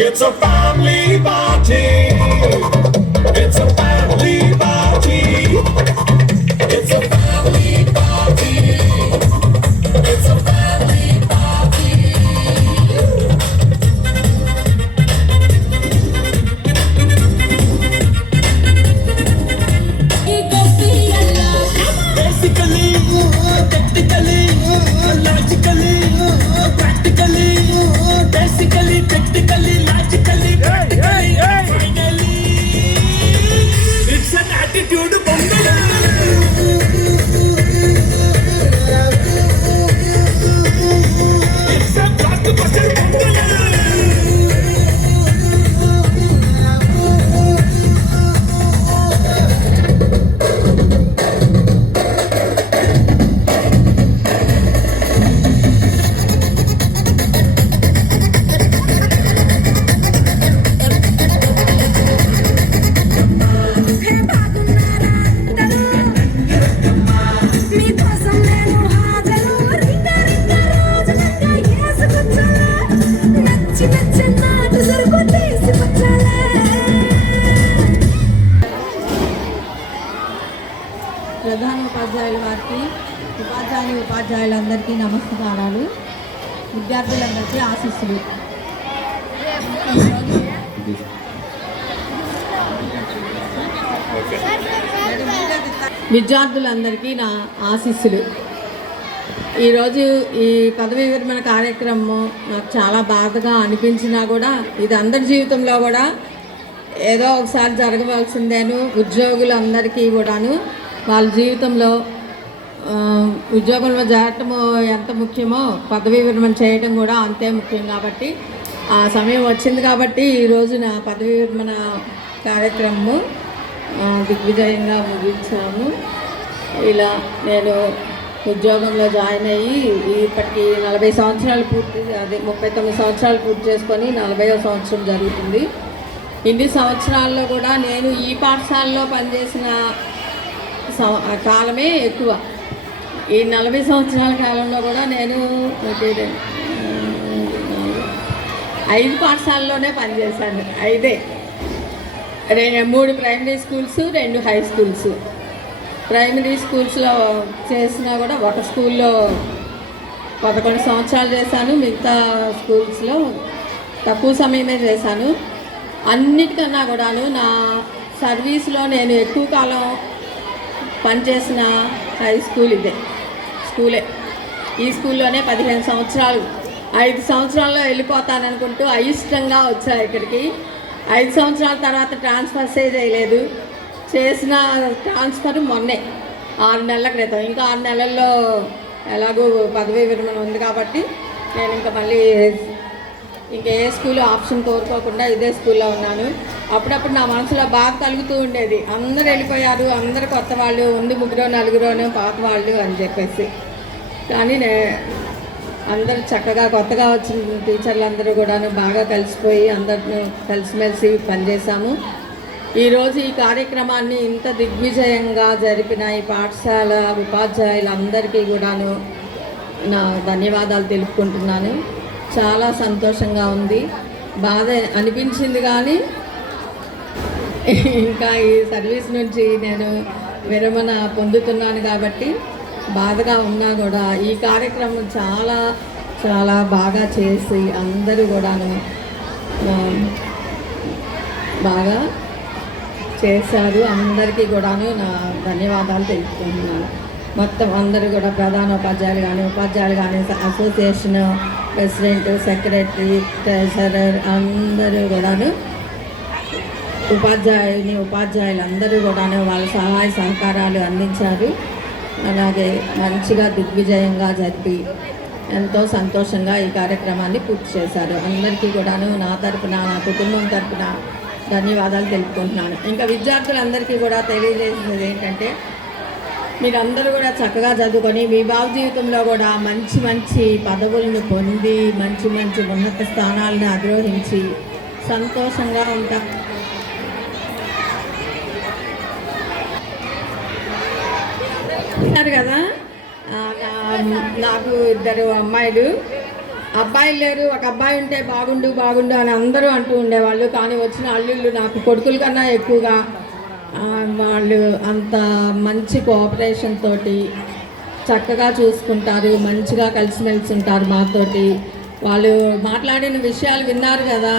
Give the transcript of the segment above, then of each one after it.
It's a family party. It's a family party. It's a family party. It's a family party. Basically, technically, logically, practically, basically, technically, logically, practically, finally, it's an attitude bungalow. It's a blockbuster bungalow. ప్రధాన ఉపాధ్యాయుల వారికి ఉపాధ్యాయులందరికీ నమస్కారాలు. విద్యార్థులందరికీ ఆశీస్సులు. విద్యార్థులందరికీ నా ఆశీస్సులు. ఈరోజు ఈ పదవీ విరమణ కార్యక్రమం నాకు చాలా బాధగా అనిపించినా కూడా ఇది అందరి జీవితంలో కూడా ఏదో ఒకసారి జరగవలసిందేను. ఉద్యోగులందరికీ కూడాను వాళ్ళ జీవితంలో ఉద్యోగంలో చేరటము ఎంత ముఖ్యమో పదవీ విరమణ చేయడం కూడా అంతే ముఖ్యం. కాబట్టి ఆ సమయం వచ్చింది కాబట్టి ఈరోజు నా పదవీ విరమణ కార్యక్రమము దిగ్విజయంగా ముగించాము. ఇలా నేను ఉద్యోగంలో జాయిన్ అయ్యి ఇప్పటికి 40 సంవత్సరాలు పూర్తి 39 సంవత్సరాలు పూర్తి చేసుకొని 40వ సంవత్సరం జరుగుతుంది. ఇన్ని సంవత్సరాల్లో కూడా నేను ఈ పాఠశాలలో పనిచేసిన కాలమే ఎక్కువ. ఈ 40 సంవత్సరాల కాలంలో కూడా నేను 5 పాఠశాలలోనే పనిచేశాను. 5 3 primary schools, 2 high schools. Primary స్కూల్స్లో చేసినా కూడా ఒక స్కూల్లో 11 సంవత్సరాలు చేశాను. మిగతా స్కూల్స్లో తక్కువ సమయమే చేశాను. అన్నిటికన్నా కూడాను నా సర్వీస్లో నేను ఎక్కువ కాలం పనిచేసిన హై స్కూల్ ఇదే స్కూలే. ఈ స్కూల్లోనే 15 సంవత్సరాలు. 5 సంవత్సరాల్లో వెళ్ళిపోతాననుకుంటూ అయిష్టంగా వచ్చా ఇక్కడికి. 5 సంవత్సరాల తర్వాత ట్రాన్స్ఫర్సే చేయలేదు. చేసిన ట్రాన్స్ఫర్ మొన్నే 6 నెలల క్రితం. ఇంకా 6 నెలల్లో ఎలాగో పదవీ విరమణ ఉంది కాబట్టి నేను ఇంకా మళ్ళీ ఇంకా ఏ స్కూల్ ఆప్షన్ కోరుకోకుండా ఇదే స్కూల్లో ఉన్నాను. అప్పుడప్పుడు నా మనసులో బాధ కలుగుతూ ఉండేది. అందరు వెళ్ళిపోయారు, అందరు కొత్త వాళ్ళు, ఉంది 3 4 పాత వాళ్ళు అని చెప్పేసి. కానీ అందరూ చక్కగా కొత్తగా వచ్చిన టీచర్లందరూ కూడాను బాగా కలిసిపోయి అందరిని కలిసిమెలిసి పనిచేశాము. ఈరోజు ఈ కార్యక్రమాన్ని ఇంత దిగ్విజయంగా జరిపిన ఈ పాఠశాల ఉపాధ్యాయులందరికీ కూడాను నా ధన్యవాదాలు తెలుపుకుంటున్నాను. చాలా సంతోషంగా ఉంది. బాధ అనిపించింది కానీ ఇంకా ఈ సర్వీస్ నుంచి నేను విరమణ పొందుతున్నాను కాబట్టి బాధగా ఉన్నా కూడా ఈ కార్యక్రమం చాలా చాలా బాగా చేసి అందరూ కూడాను బాగా చేశారు. అందరికీ కూడాను నా ధన్యవాదాలు తెలుపుకుంటున్నాను. మొత్తం అందరూ కూడా ప్రధాన ఉపాధ్యాయులు కానీ అసోసియేషన్ ప్రెసిడెంట్, సెక్రటరీ, ట్రెజరర్ అందరూ కూడాను ఉపాధ్యాయులందరూ కూడాను వాళ్ళ సహాయ సహకారాలు అందించారు. అలాగే మంచిగా దిగ్విజయంగా జరిపి ఎంతో సంతోషంగా ఈ కార్యక్రమాన్ని పూర్తి చేశారు. అందరికీ కూడాను నా తరపున, నా కుటుంబం తరపున ధన్యవాదాలు తెలుపుకుంటున్నాను. ఇంకా విద్యార్థులందరికీ కూడా తెలియజేసేది ఏంటంటే మీరందరూ కూడా చక్కగా చదువుకొని మీ భావ జీవితంలో కూడా మంచి మంచి పదవులను పొంది మంచి మంచి ఉన్నత స్థానాలను అధిరోహించి సంతోషంగా ఉంటారు కదా. నాకు 2 అమ్మాయిలు. అబ్బాయిలు లేరు, ఒక అబ్బాయి ఉంటే బాగుండు బాగుండు అని అందరూ అంటూ ఉండేవాళ్ళు. కానీ వచ్చిన అల్లుళ్ళు నాకు కొడుకుల కన్నా ఎక్కువగా వాళ్ళు అంత మంచి కోఆపరేషన్ తోటి చక్కగా చూసుకుంటారు, మంచిగా కలిసిమెలిసి ఉంటారు మాతోటి. వాళ్ళు మాట్లాడిన విషయాలు విన్నారు కదా,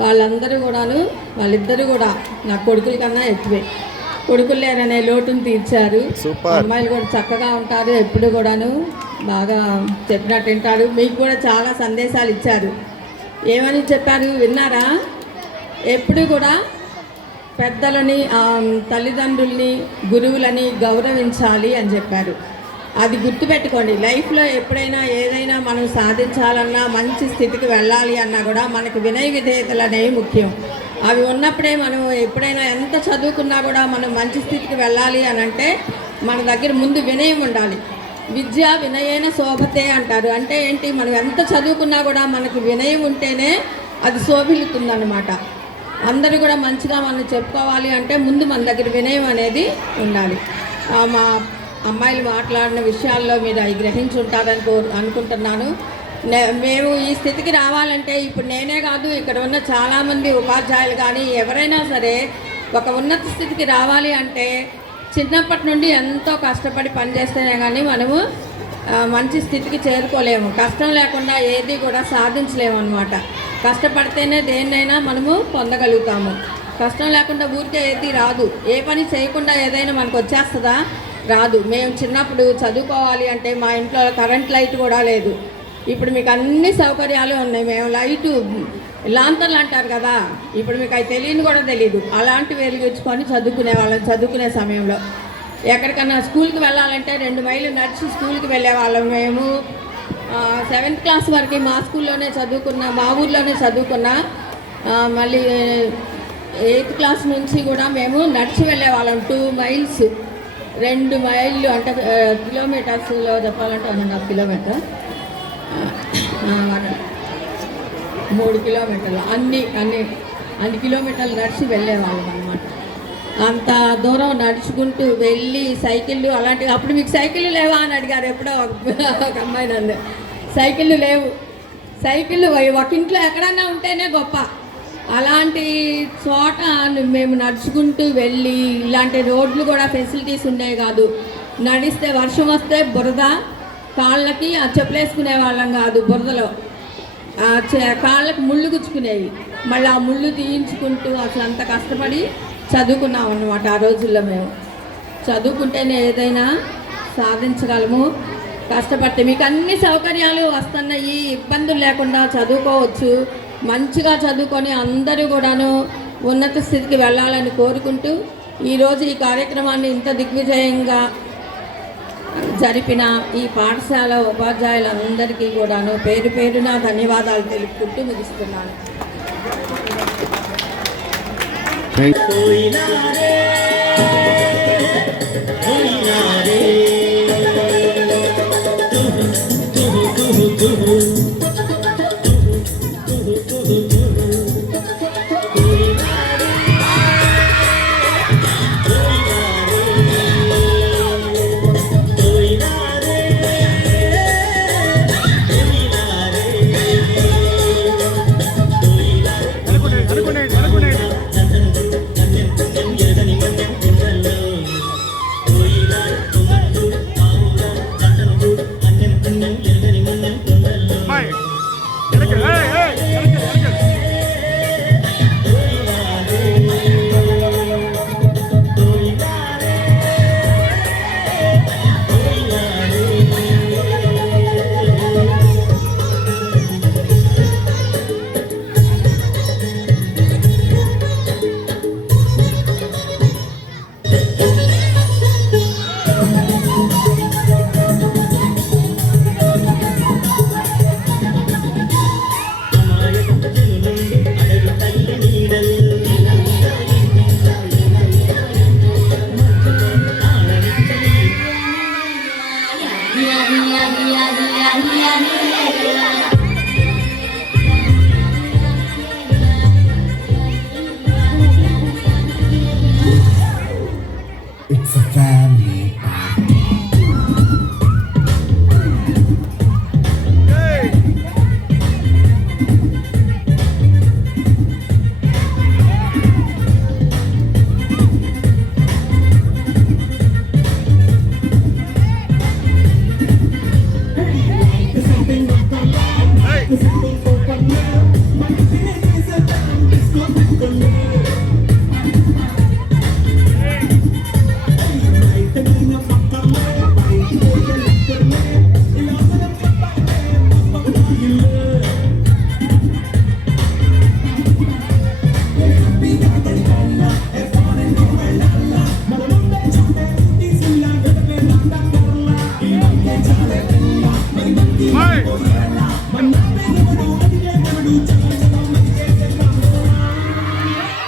వాళ్ళిద్దరూ కూడా నా కొడుకుల కన్నా ఎక్కువే. కొడుకులు లేరనే లోటును తీర్చారు. అమ్మాయిలు కూడా చక్కగా ఉంటారు, ఎప్పుడు కూడాను బాగా చెప్పినట్టు వింటారు. మీకు కూడా చాలా సందేశాలు ఇచ్చారు. ఏమని చెప్పారు విన్నారా? ఎప్పుడు కూడా పెద్దలని, తల్లిదండ్రుల్ని, గురువులని గౌరవించాలి అని చెప్పారు. అది గుర్తుపెట్టుకోండి. లైఫ్లో ఎప్పుడైనా ఏదైనా మనం సాధించాలన్నా, మంచి స్థితికి వెళ్ళాలి అన్నా కూడా మనకు వినయ విధేయతలు అనేవి ముఖ్యం. అవి ఉన్నప్పుడే మనం ఎప్పుడైనా ఎంత చదువుకున్నా కూడా మనం మంచి స్థితికి వెళ్ళాలి అని అంటే మన దగ్గర ముందు వినయం ఉండాలి. విద్య వినయేన శోభతే అంటారు. అంటే ఏంటి, మనం ఎంత చదువుకున్నా కూడా మనకు వినయం ఉంటేనే అది శోభిల్లుతుందన్నమాట. అందరూ కూడా మంచిగా మనం చెప్పుకోవాలి అంటే ముందు మన దగ్గర వినయం అనేది ఉండాలి. మా అమ్మాయిలు మాట్లాడిన విషయాల్లో మీరు అవి గ్రహించి ఉంటారని అనుకుంటున్నాను. మేము ఈ స్థితికి రావాలంటే ఇప్పుడు నేనే కాదు, ఇక్కడ ఉన్న చాలామంది ఉపాధ్యాయులు కానీ ఎవరైనా సరే ఒక ఉన్నత స్థితికి రావాలి అంటే చిన్నప్పటి నుండి ఎంతో కష్టపడి పనిచేస్తేనే కానీ మనము మంచి స్థితికి చేరుకోలేము. కష్టం లేకుండా ఏది కూడా సాధించలేము అన్నమాట. కష్టపడితేనే దేన్నైనా మనము పొందగలుగుతాము. కష్టం లేకుండా ఊరికే ఏది రాదు. ఏ పని చేయకుండా ఏదైనా మనకు వచ్చేస్తుందా? రాదు. మేము చిన్నప్పుడు చదువుకోవాలి అంటే మా ఇంట్లో కరెంట్ లైట్ కూడా లేదు. ఇప్పుడు మీకు అన్ని సౌకర్యాలు ఉన్నాయి. మేము లైటు లాంతర్లు అంటారు కదా, ఇప్పుడు మీకు అవి తెలియని కూడా తెలియదు. అలాంటివి వెలిగించుకొని చదువుకునే వాళ్ళం. చదువుకునే సమయంలో ఎక్కడికన్నా స్కూల్కి వెళ్ళాలంటే 2 మైళ్ళు నడిచి స్కూల్కి వెళ్ళేవాళ్ళం. మేము 7th క్లాస్ వరకు మా స్కూల్లోనే చదువుకున్నా, మా ఊర్లోనే చదువుకున్నా. మళ్ళీ 8th క్లాస్ నుంచి కూడా మేము నడిచి వెళ్ళేవాళ్ళం. 2 మైల్స్, 2 మైళ్ళు అంటే కిలోమీటర్స్లో చెప్పాలంటే 1.5 కిలోమీటర్, 3 కిలోమీటర్లు, అన్ని కిలోమీటర్లు నడిచి వెళ్ళేవాళ్ళం అన్నమాట. అంత దూరం నడుచుకుంటూ వెళ్ళి సైకిళ్ళు అలాంటివి. అప్పుడు మీకు సైకిళ్ళు లేవా అని అడిగారు ఎప్పుడో ఒక అమ్మాయి నన్ను. సైకిళ్ళు లేవు. సైకిళ్ళు ఒక ఇంట్లో ఎక్కడన్నా ఉంటేనే గొప్ప. అలాంటి చోట మేము నడుచుకుంటూ వెళ్ళి, ఇలాంటి రోడ్లు కూడా ఫెసిలిటీస్ ఉండేవి కాదు. నడిస్తే వర్షం వస్తే బురద, కాళ్ళకి చెప్పులేసుకునే వాళ్ళం కాదు. బురదలో కాళ్ళకి ముళ్ళు గుచ్చుకునేవి. మళ్ళీ ఆ ముళ్ళు తీయించుకుంటూ అసలు అంత కష్టపడి చదువుకున్నాం అన్నమాట. ఆ రోజుల్లో మేము చదువుకుంటేనే ఏదైనా సాధించగలము. కష్టపడితే మీకు అన్ని సౌకర్యాలు వస్తున్నాయి, ఇబ్బందులు లేకుండా చదువుకోవచ్చు. మంచిగా చదువుకొని అందరూ కూడాను ఉన్నత స్థితికి వెళ్ళాలని కోరుకుంటూ ఈరోజు ఈ కార్యక్రమాన్ని ఇంత దిగ్విజయంగా జరిపిన ఈ పాఠశాల ఉపాధ్యాయులందరికీ కూడాను పేరు పేరున ధన్యవాదాలు తెలుపుకుంటూ ముగిస్తున్నాను. It's a family party.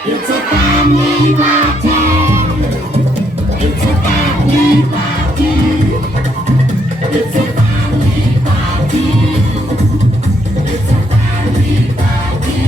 It's a family party. It's a family party. It's a family party. It's a family party.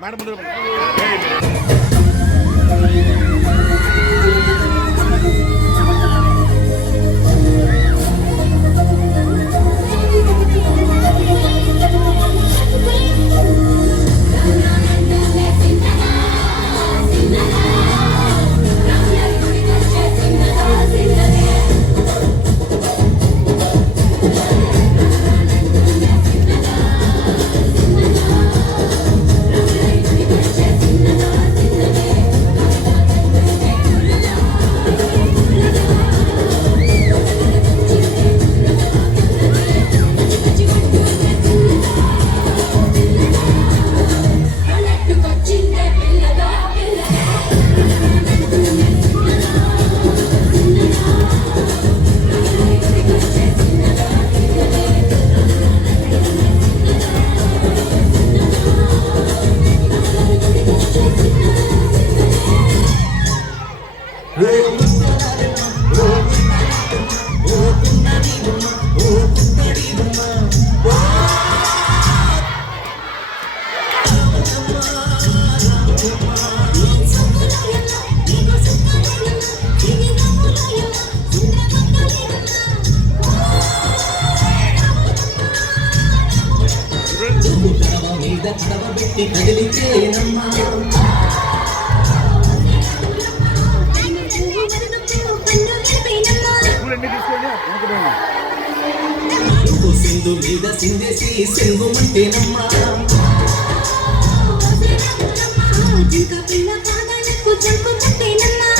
Madam ముందు సింధు మీద సిందేసి సింగు మంటేనమ్మా జింక పిల్ల పాదాలకు జంపు కట్టేనమ్మా